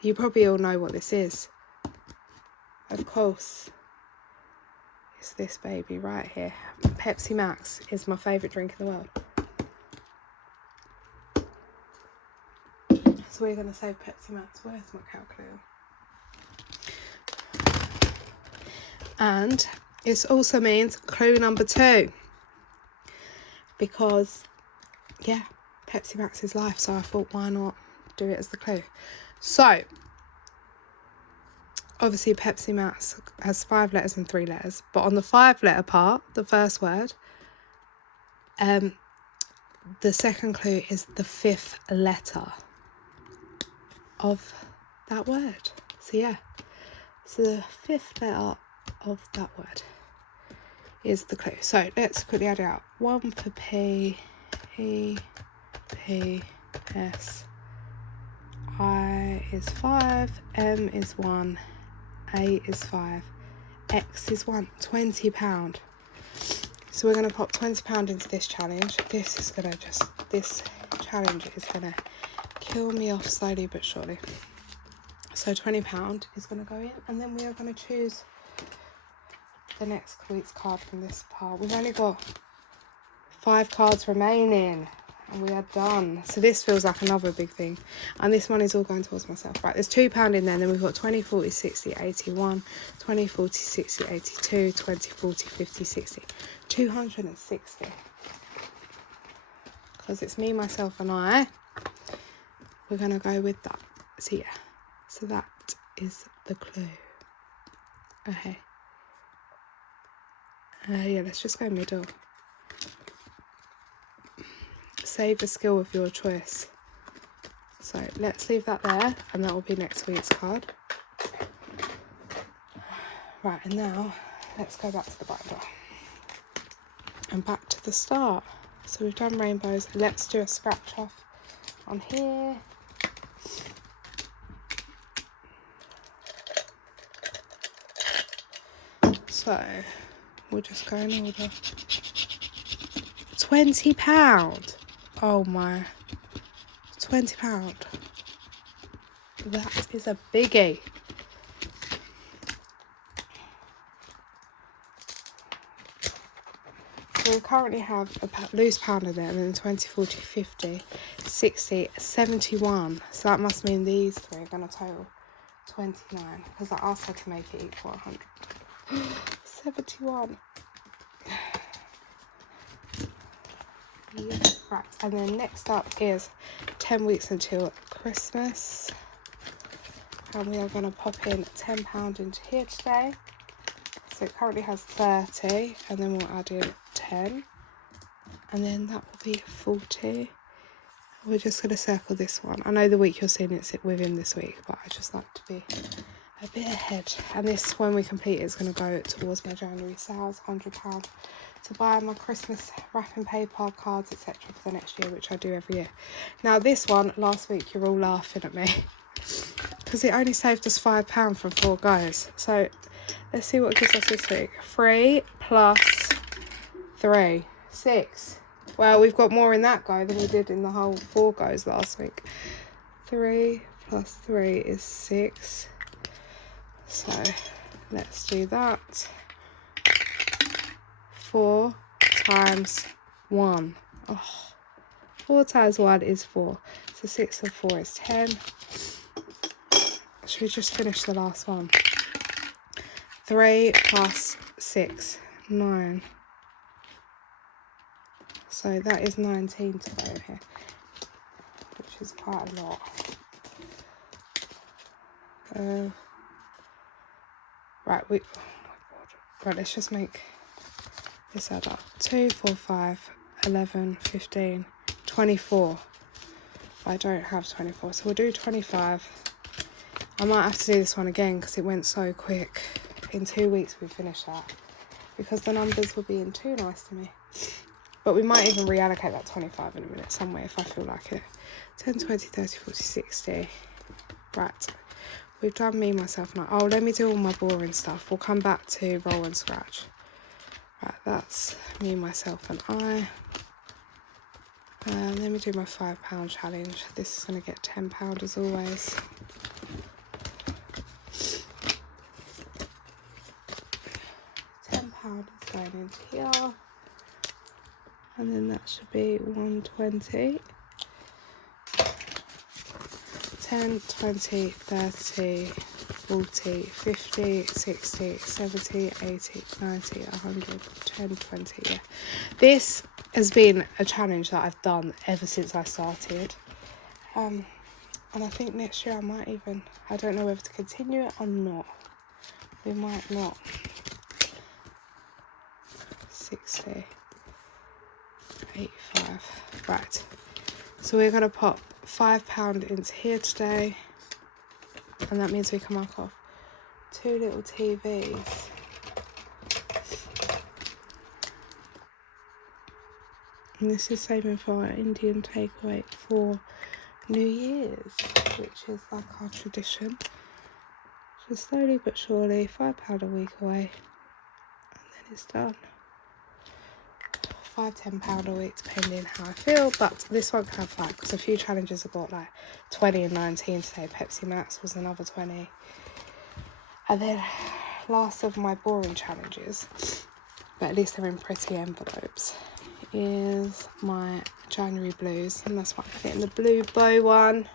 you probably all know what this is. Of course, it's this baby right here. Pepsi Max is my favourite drink in the world. So we're going to save Pepsi Max. Where's my calculator? And it also means clue number 2. Because, yeah, Pepsi Max is life. So I thought, why not do it as the clue? So, obviously Pepsi Max has 5 letters and 3 letters. But on the 5-letter part, the first word, the second clue is the 5th letter of that word. So yeah, so the 5th letter of that word is the clue. So let's quickly add it out. 1 for P, E, P, S, I is 5, M is 1, A is 5, X is 1. £20. So we're going to pop £20 into this challenge. This challenge is going to kill me off slowly but surely. So £20 is going to go in, and then we are going to choose the next week's card from this pile. We've only got 5 cards remaining and we are done. So this feels like another big thing, and this money is all going towards myself. Right, there's £2 in there, and then we've got 20, 40, 60, 81, 20, 40, 60, 82, 20, 40, 50, 60, 260. Because it's me, myself and I, we're going to go with that. So yeah, so that is the clue. Okay. Yeah, let's just go middle. Save a skill of your choice. So let's leave that there, and that will be next week's card. Right, and now let's go back to the binder and back to the start. So we've done rainbows. Let's do a scratch off on here. So we'll just go in order. £20. Oh my. £20. That is a biggie. we currently have a loose pound in there, and then 20, 40, 50, 60, 71. So that must mean these three are going to total 29, because I asked her to make it equal 100. 71. Yeah. Right, and then next up is 10 weeks until Christmas. And we are going to pop in £10 into here today. So it currently has 30, and then we'll add in 10. And then that will be 40. We're just going to circle this one. I know the week you're seeing it's within this week, but I just like to be a bit ahead. And this, when we complete it, is going to go towards my January sales, £100, to buy my Christmas wrapping paper, cards, etc. for the next year, which I do every year. Now this one, last week, you're all laughing at me because it only saved us £5 from 4 goes. So let's see what it gives us this week. 3 plus 3, 6. Well, we've got more in that go than we did in the whole 4 goes last week. 3 plus 3 is 6. So let's do that. 4 times 1. Oh, 4 times 1 is 4. So 6 and 4 is 10. Should we just finish the last one? 3 plus 6, 9. So that is 19 to go in here, which is quite a lot. Right, oh my God. Right, let's just make this add up. 2, 4, 5, 11, 15, 24. I don't have 24, so we'll do 25. I might have to do this one again because it went so quick. In 2 weeks we finished that because the numbers were being too nice to me. But we might even reallocate that 25 in a minute somewhere if I feel like it. 10, 20, 30, 40, 60. Right. We've done me, myself, and I. Oh, let me do all my boring stuff. We'll come back to roll and scratch. Right, that's me, myself, and I. Let me do my £5 challenge. This is going to get £10 as always. £10 is going into here. And then that should be 120. 10, 20, 30, 40, 50, 60, 70, 80, 90, 100, 10, 20, yeah. This has been a challenge that I've done ever since I started. And I think next year I might even, I don't know whether to continue it or not. We might not. 60, 85, right. So we're going to pop £5 into here today, and that means we can mark off 2 little TVs. And this is saving for our Indian takeaway for New Year's, which is like our tradition. So slowly but surely, £5 a week away, and then it's done. £5-10 a week depending how I feel, but this one can have 5 because a few challenges have got like 20 and 19 today. Pepsi Max was another 20, and then last of my boring challenges, but at least they're in pretty envelopes, is my January blues, and that's what I'm getting, the blue bow one.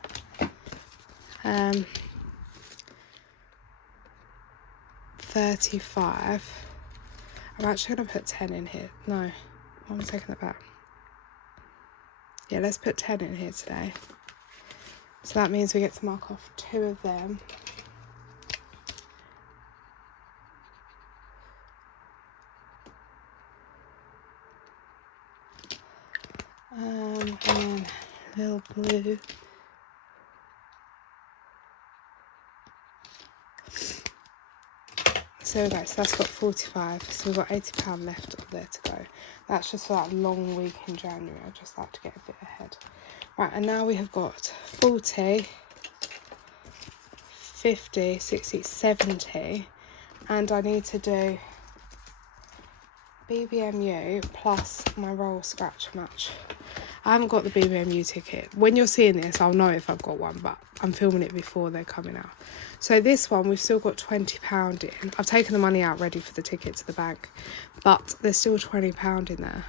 35. I'm actually going to put 10 in here. No, I'm taking that back. Yeah, let's put 10 in here today. So that means we get to mark off 2 of them. And then little blue. So there we go, so that's got 45, so we've got £80 left up there to go. That's just for that long week in January. I just like to get a bit ahead. Right, and now we have got 40, 50, 60, 70, and I need to do BBMU plus my roll scratch match. I haven't got the BBMU ticket. When you're seeing this, I'll know if I've got one, but I'm filming it before they're coming out. So this one, we've still got £20 in. I've taken the money out ready for the ticket to the bank, but there's still £20 in there.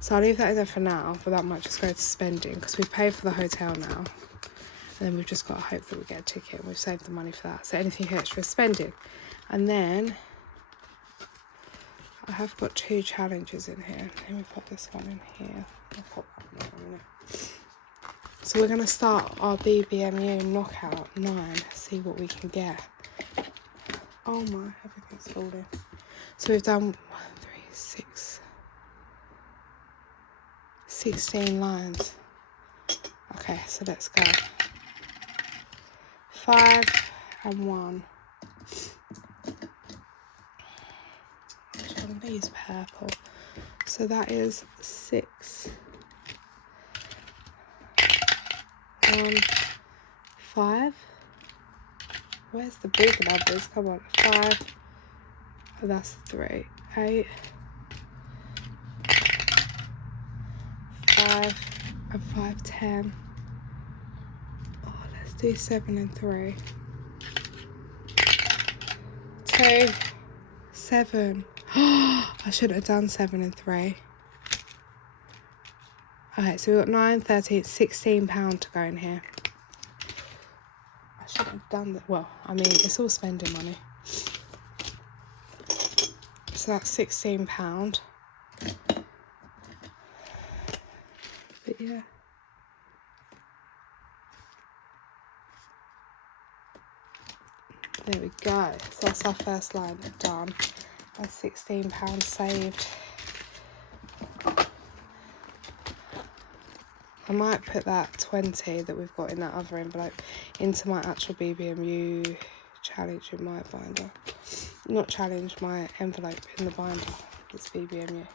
So I'll leave that in there for now, but that might just go to spending because we've paid for the hotel now. And then we've just got to hope that we get a ticket and we've saved the money for that. So anything extra is spending. And then I have got 2 challenges in here. Let me put this one in here. I'll put that one in a minute. So we're going to start our BBMU knockout 9. See what we can get. Oh my, everything's falling. So we've done 1, 3, 6, 16 lines. Okay, so let's go. 5 and 1. I'm going to use purple. So that is 6. 1, 5. Where's the big numbers? Come on. 5. Oh, that's 3. 8. 5 and 5, 10. Oh, let's do 7 and 3. 2, 7. I should have done 7 and 3. Okay, so we've got 9, 13, £16 to go in here. I should have done that. Well, I mean, it's all spending money. So that's £16. But yeah. There we go. So that's our first line done. That's £16 saved. I might put that 20 that we've got in that other envelope into my actual BBMU challenge in my binder. Not challenge, my envelope in the binder. It's BBMU.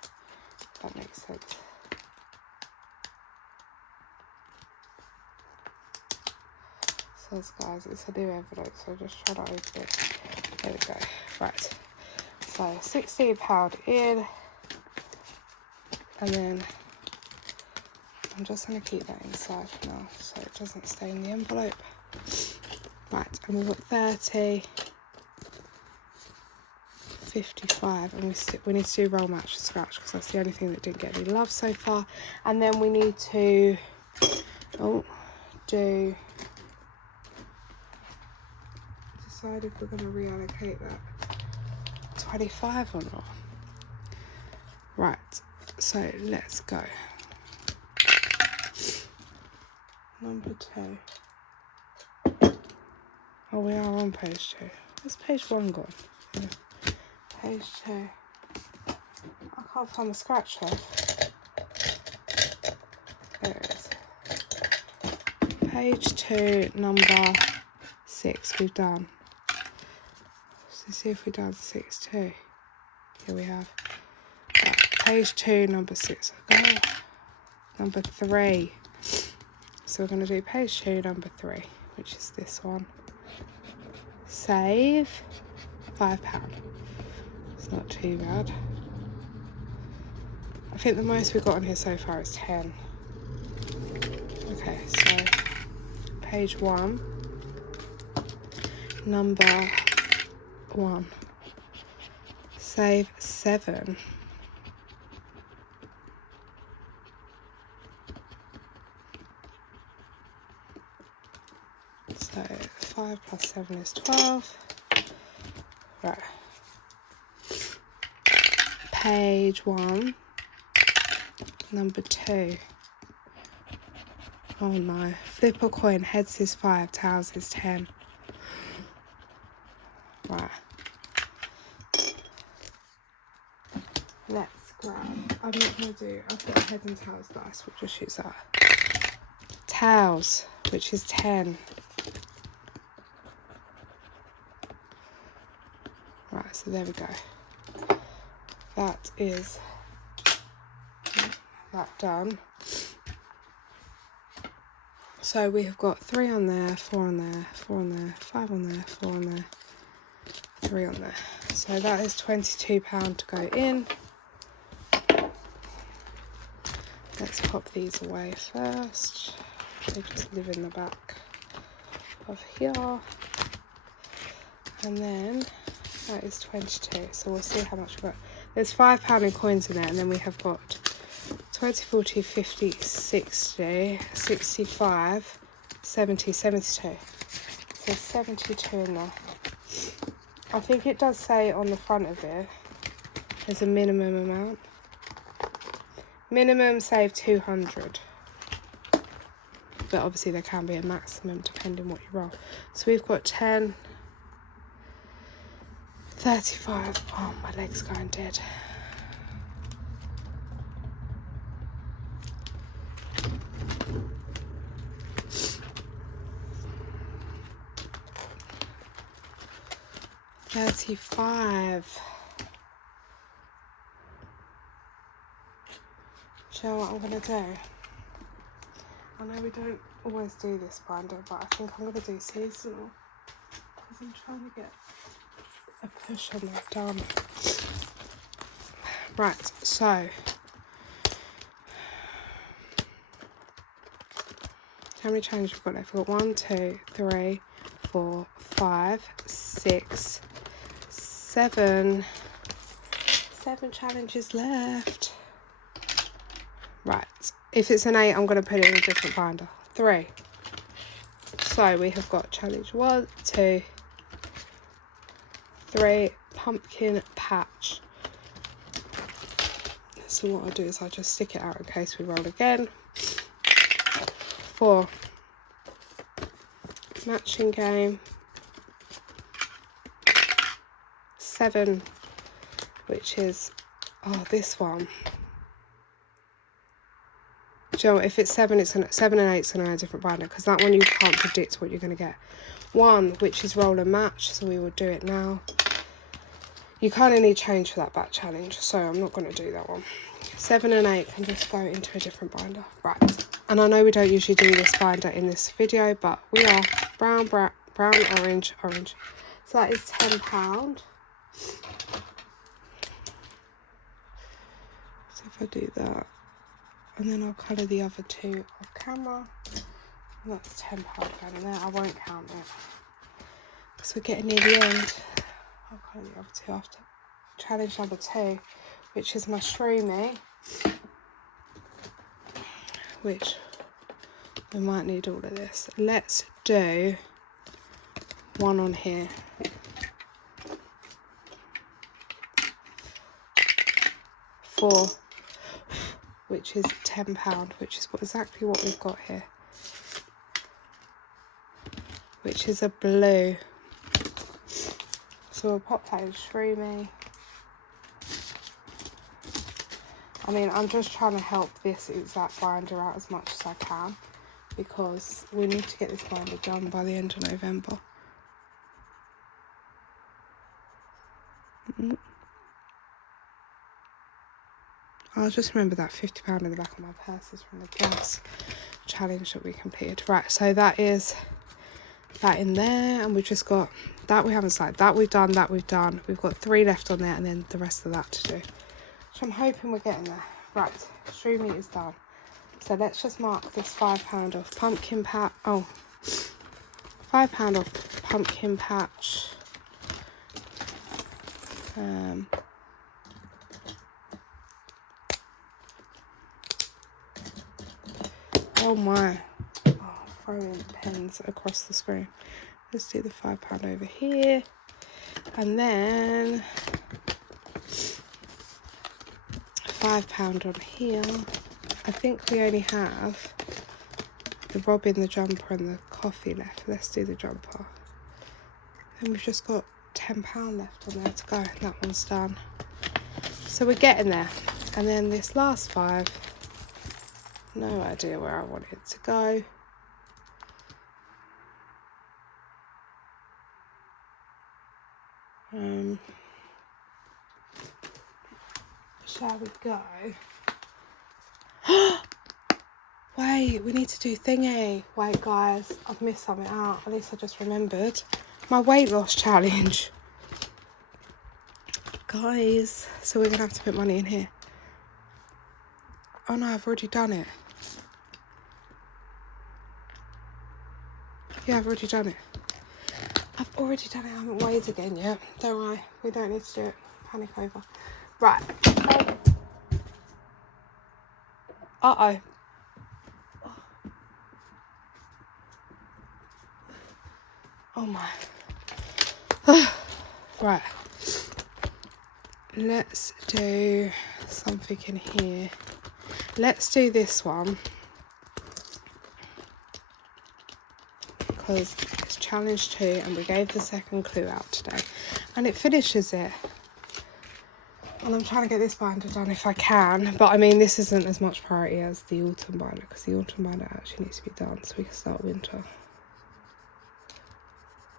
If that makes sense. So guys, it's a new envelope, so just try to open it. There we go. Right. So £16 in. And then I'm just going to keep that inside for now so it doesn't stay in the envelope. Right, and we've got 30, 55, and we need to do roll, match, and scratch because that's the only thing that didn't get any love so far. And then we need to decide if we're going to reallocate that 25 or not. Right, so let's go. Number 2. Oh, we are on page 2. Where's page 1 gone? Yeah. Page 2. I can't find the scratch off. There it is. Page 2, number 6, we've done. So see if we've done 6 too. Here we have. Right. Page 2, number 6. Okay. Number 3. So we're going to do page 2, number 3, which is this one. Save £5. It's not too bad. I think the most we've got on here so far is 10. Okay, so page 1, number 1. Save 7. So 5 plus 7 is 12. Right. Page 1, number 2. Oh no. Flip a coin. Heads is 5. Tails is 10. Right. Let's grab. I'm not going to do. I've got a head and tails dice. We'll just use that. Tails, which is 10. Right, so there we go. That is that done. So we have got 3 on there, 4 on there, 4 on there, 5 on there, 4 on there, 3 on there. So that is £22 to go in. Let's pop these away first. They just live in the back of here. And then that is 22. So we'll see how much we've got. There's £5 in coins in there, and then we have got 20, 40, 50, 60, 65, 70, 72. So 72 in there. I think it does say on the front of it, there's a minimum amount. Minimum save 200. But obviously there can be a maximum depending what you roll. So we've got 10, 35. Oh, my leg's going dead. $35. Do you know what I'm going to do? I know we don't always do this binder, but I think I'm going to do seasonal. Because I'm trying to get a push on that done. Right, so. How many challenges we've got left? We've got 1, 2, 3, 4, 5, 6, 7. 7 challenges left. Right. If it's an 8, I'm going to put it in a different binder. 3. So we have got challenge 1, 2, 3, pumpkin patch. So what I'll do is I'll just stick it out in case we roll again. 4, matching game. 7, which is, oh, this one. Do you know what, if it's 7, it's gonna, 7 and 8 is going to have a different binder, because that one you can't predict what you're going to get. 1, which is roll and match, so we will do it now. You kind of need change for that back challenge, so I'm not going to do that one. 7 and 8 can just go into a different binder. Right, and I know we don't usually do this binder in this video, but we are brown, orange. So that is £10. So if I do that, and then I'll colour the other 2 off camera. And that's £10 going in there. I won't count it because we're getting near the end. I'll colour the other 2 after. Challenge number 2, which is my Shroomy, which we might need all of this. Let's do 1 on here. 4, which is £10, which is exactly what we've got here, which is a blue. So we'll pop that in Shroomy. I mean, I'm just trying to help this exact binder out as much as I can, because we need to get this binder done by the end of November. I'll just remember that £50 in the back of my purse is from the gas challenge that we completed. Right, so that is that in there, and we've just got that we haven't started, that we've done, that we've done. We've got 3 left on there, and then the rest of that to do. So I'm hoping we're getting there. Right, Shroomy is done. So let's just mark this £5 off pumpkin patch. Oh, £5 off pumpkin patch. Oh my. Oh, throwing pens across the screen. Let's do the £5 over here. And then £5 on here. I think we only have the robin, the jumper and the coffee left. Let's do the jumper. And we've just got £10 left on there to go. That one's done. So we're getting there. And then this last 5, no idea where I want it to go. Shall we go? Wait, we need to do thingy. Wait, guys, I've missed something out. At least I just remembered. My weight loss challenge. Guys, so we're going to have to put money in here. Oh no, I've already done it. Yeah, I've already done it. I haven't weighed again yet. Don't worry, we don't need to do it. Panic over. Right. Uh-oh. Oh my. Right. Let's do something in here. Let's do this one. Because it's challenge 2 and we gave the second clue out today. And it finishes it. And I'm trying to get this binder done if I can. But I mean, this isn't as much priority as the autumn binder, because the autumn binder actually needs to be done so we can start winter.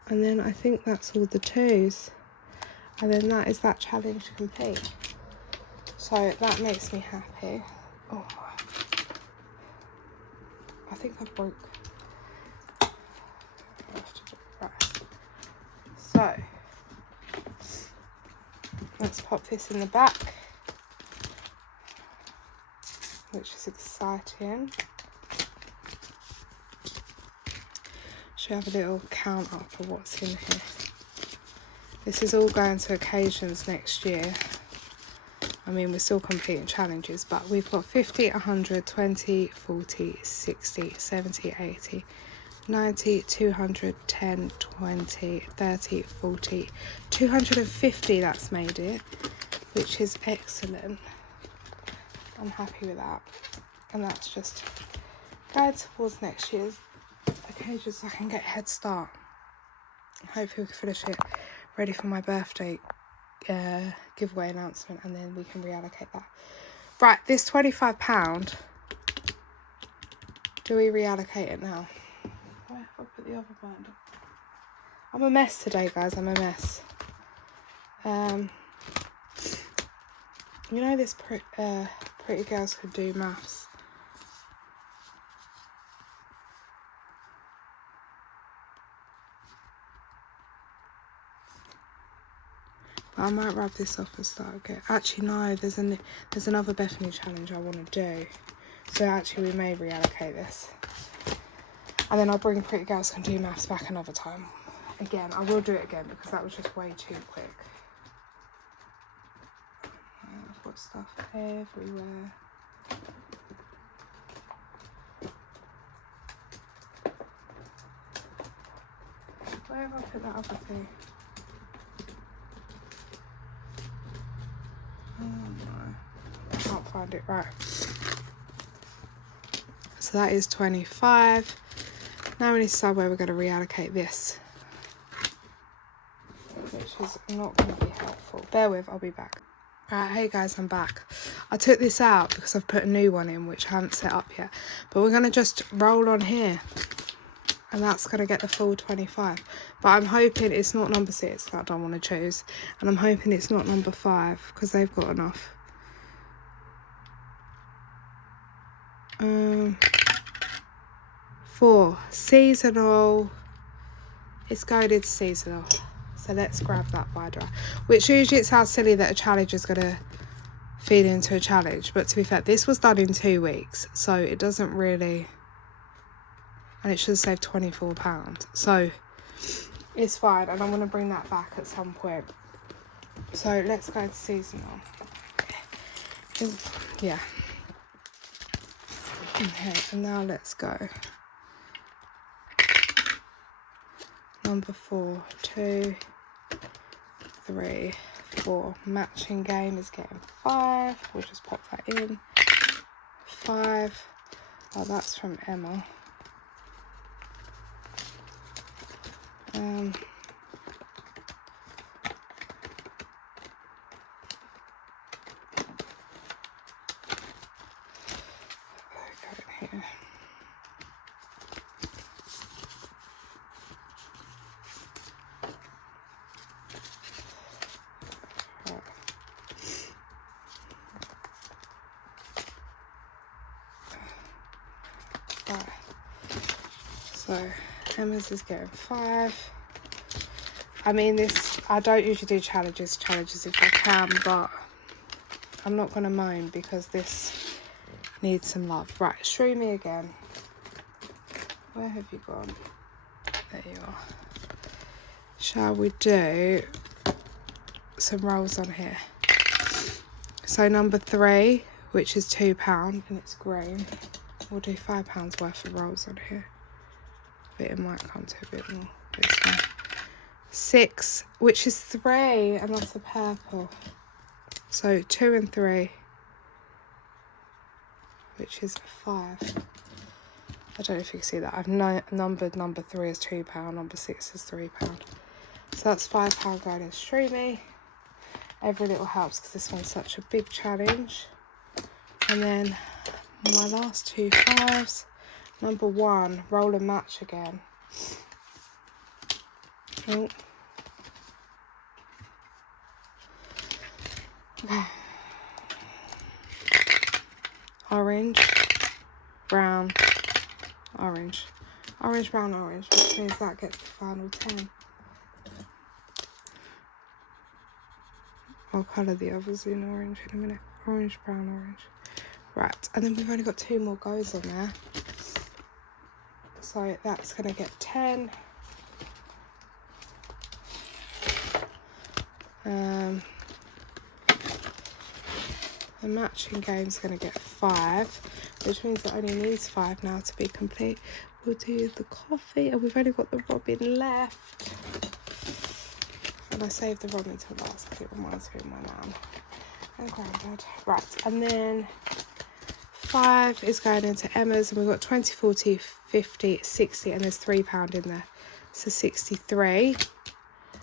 And then I think that's all the 2s. And then that is that challenge complete. So that makes me happy. Oh, I think I broke. Right. So let's pop this in the back, which is exciting. Should have a little count up of what's in here. This is all going to occasions next year. I mean, we're still completing challenges, but we've got 50, 100, 20, 40, 60, 70, 80, 90, 200, 10, 20, 30, 40, 250 that's made it, which is excellent. I'm happy with that. And that's just going towards next year's occasion so I can get a head start. Hopefully we can finish it ready for my birthday giveaway announcement, and then we can reallocate that. Right, this £25, do we reallocate it now? Where have I put the other binder? I'm a mess today, guys. I'm a mess. You know this Pretty Girls Could Do maths. But I might rub this off and start again. Actually, no. There's another Bethany challenge I want to do. So actually, we may reallocate this. And then I'll bring Pretty Girls Can Do Maths back another time. Again, I will do it again because that was just way too quick. I've got stuff everywhere. Where have I put that other thing? Oh no, I can't find it. Right. So that is 25. Now we need to decide where we're going to reallocate this, which is not going to be helpful. Bear with, I'll be back. Right, hey guys, I'm back. I took this out because I've put a new one in which I haven't set up yet. But we're going to just roll on here. And that's going to get the full 25. But I'm hoping it's not number 6 that I don't want to choose. And I'm hoping it's not number 5 because they've got enough. 4, seasonal. It's going into seasonal. So let's grab that binder. Which usually it sounds silly that a challenge is going to feed into a challenge. But to be fair, this was done in 2 weeks. So it doesn't really... And it should have saved £24. So it's fine. And I'm going to bring that back at some point. So let's go to seasonal. Yeah. Okay, and now let's go. Number 4, 2, 3, 4. Matching game is getting 5. We'll just pop that in. 5. Oh, that's from Emma. Here. Right. So Emma's is getting 5. I mean, this, I don't usually do challenges if I can, but I'm not going to moan because this needs some love. Right, Shroomy again. Where have you gone? There you are. Shall we do some rolls on here? So number 3, which is £2 and it's green. We'll do £5 worth of rolls on here. But it might come to a bit more. But it's fine. 6, which is 3, and that's the purple. So 2 and 3, which is 5. I don't know if you can see that. I've numbered number 3 as £2, number 6 is £3. So that's £5 going in Shroomy. Every little helps because this one's such a big challenge. And then my last 2 5s. Number 1, roll and match again. Oh. Orange, brown, orange. Orange, brown, orange, which means that gets the final 10. I'll colour the others in orange in a minute. Orange, brown, orange. Right, and then we've only got 2 more goes on there. So that's going to get 10. The matching game's going to get 5, which means it only needs 5 now to be complete. We'll do the coffee, and we've only got the robin left. And I saved the robin till last because it reminds me of my nan and granddad. Right, and then 5 is going into Emma's, and we've got 20, 40, 50, 60, and there's £3 in there. So 63.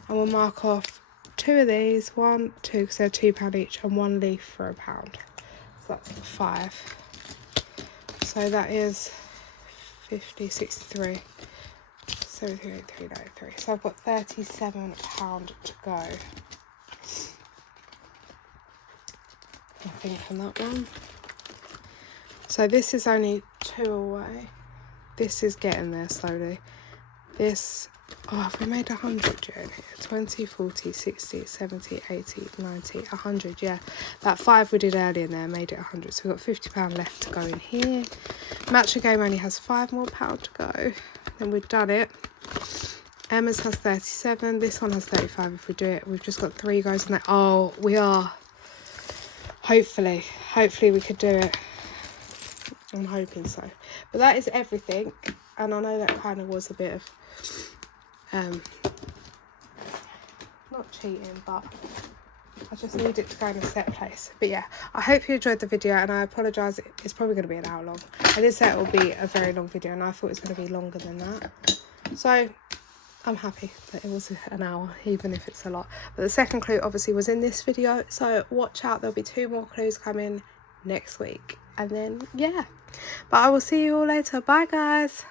And we'll mark off 2 of these, 1, 2, because they're £2 each, and 1 leaf for £1. So that's the 5. So that is 50, 63, 73, 393. So I've got £37 to go. I think on that one. So this is only 2 away. This is getting there slowly. This, oh, have we made 100 yet? 20, 40, 60, 70, 80, 90, 100, yeah. That 5 we did earlier in there made it 100. So we've got £50 left to go in here. Matcha Game only has £5 more to go. Then we've done it. Emma's has 37. This one has 35 if we do it. We've just got 3 goes in there. Oh, we are. Hopefully we could do it. I'm hoping so. But that is everything. And I know that kind of was a bit of not cheating, but I just need it to go in a set place. But yeah, I hope you enjoyed the video, and I apologise, it's probably going to be an hour long. I did say it will be a very long video, and I thought it was going to be longer than that. So I'm happy that it was an hour, even if it's a lot. But the second clue obviously was in this video, so watch out, there'll be 2 more clues coming next week. And then yeah, but I will see you all later. Bye guys.